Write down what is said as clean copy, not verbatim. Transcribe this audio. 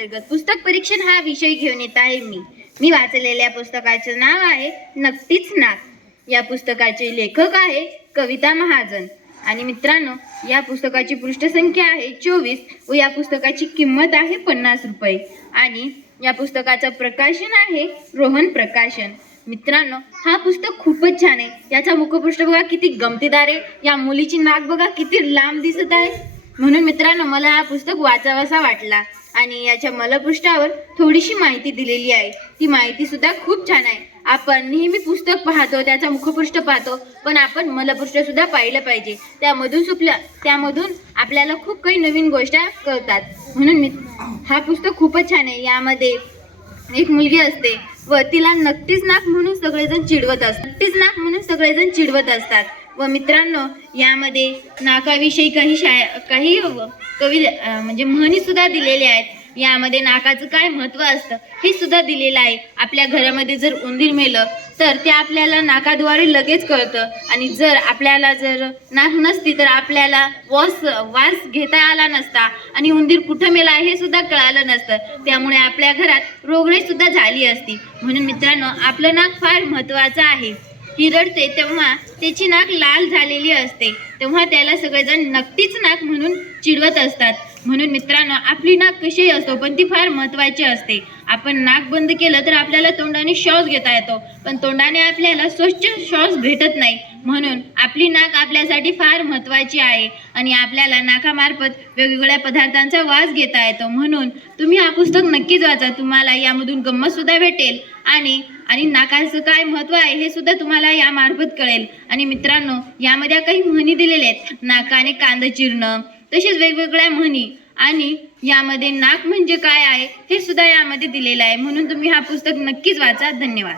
अंतर्गत पुस्तक परीक्षण हा विषय घेऊन येत आहे मी वाचलेल्या पुस्तकाचे नाव आहे नक्कीच नाक. या पुस्तकाचे लेखक आहे कविता महाजन. आणि मित्रांनो, या पुस्तकाची पृष्ठसंख्या आहे 24 व या पुस्तकाची किंमत आहे 50 रुपये. आणि या पुस्तकाचं प्रकाशन आहे रोहन प्रकाशन. मित्रांनो, हा पुस्तक खूपच छान आहे. याचा मुखपृष्ठ बघा किती गमतीदार आहे. या मुलीची नाक बघा किती लांब दिसत आहे. म्हणून मित्रांनो, मला हा पुस्तक वाचावासा वाटला. आणि याच्या मलपृष्ठावर थोडीशी माहिती दिलेली आहे. ती माहिती सुद्धा खूप छान आहे. आपण नेहमी पुस्तक पाहतो, त्याचा मुखपृष्ठ पाहतो, पण आपण मलपृष्ठ सुद्धा पाहिलं पाहिजे. त्यामधून आपल्याला खूप काही नवीन गोष्टी कळतात. म्हणून हा पुस्तक खूपच छान आहे. यामध्ये एक मुलगी असते व तिला नक्कीच नाक म्हणून सगळेजण चिडवत असतात. व मित्रांनो, यामध्ये नाकाविषयी काही कवी म्हणजे म्हणी सुद्धा दिलेल्या आहेत. यामध्ये नाकाचं काय महत्त्व असतं हे सुद्धा दिलेलं आहे. आपल्या घरामध्ये जर उंदीर मेलं तर ते आपल्याला नाकाद्वारे लगेच कळतं. आणि जर आपल्याला नाक नसती तर आपल्याला वास घेता आला नसता आणि उंदीर कुठं मेला हे सुद्धा कळालं नसतं. त्यामुळे आपल्या घरात रोगराई सुद्धा झाली असती. म्हणून मित्रांनो, आपलं नाक फार महत्त्वाचं आहे. ती रडते तेव्हा त्याची नाक लाल झालेली असते, तेव्हा त्याला सगळेजण नक्कीच नाक म्हणून चिडवत असतात. म्हणून मित्रांनो, आपली नाक कशीही असो पण ती फार महत्त्वाची असते. आपण नाक बंद केलं तर आपल्याला तोंडाने श्वास घेता येतो, पण तोंडाने आपल्याला स्वच्छ श्वास भेटत नाही. म्हणून आपली नाक आपल्यासाठी फार महत्त्वाची आहे. आणि आपल्याला नाकामार्फत वेगवेगळ्या पदार्थांचा वास घेता येतो. म्हणून तुम्ही हा पुस्तक नक्कीच वाचा. तुम्हाला यामधून गंमत सुद्धा भेटेल आणि नाकाचं काय महत्त्व आहे हे सुद्धा तुम्हाला यामार्फत कळेल. आणि मित्रांनो, यामध्ये काही म्हणी दिलेल्या आहेत. नाकाने कांदा चिरणं, तसेच वेगवेगळ्या म्हणी. आणि यामध्ये नाक म्हणजे काय आहे हे सुद्धा यामध्ये दिलेलं आहे. म्हणून तुम्ही हा पुस्तक नक्कीच वाचा. धन्यवाद.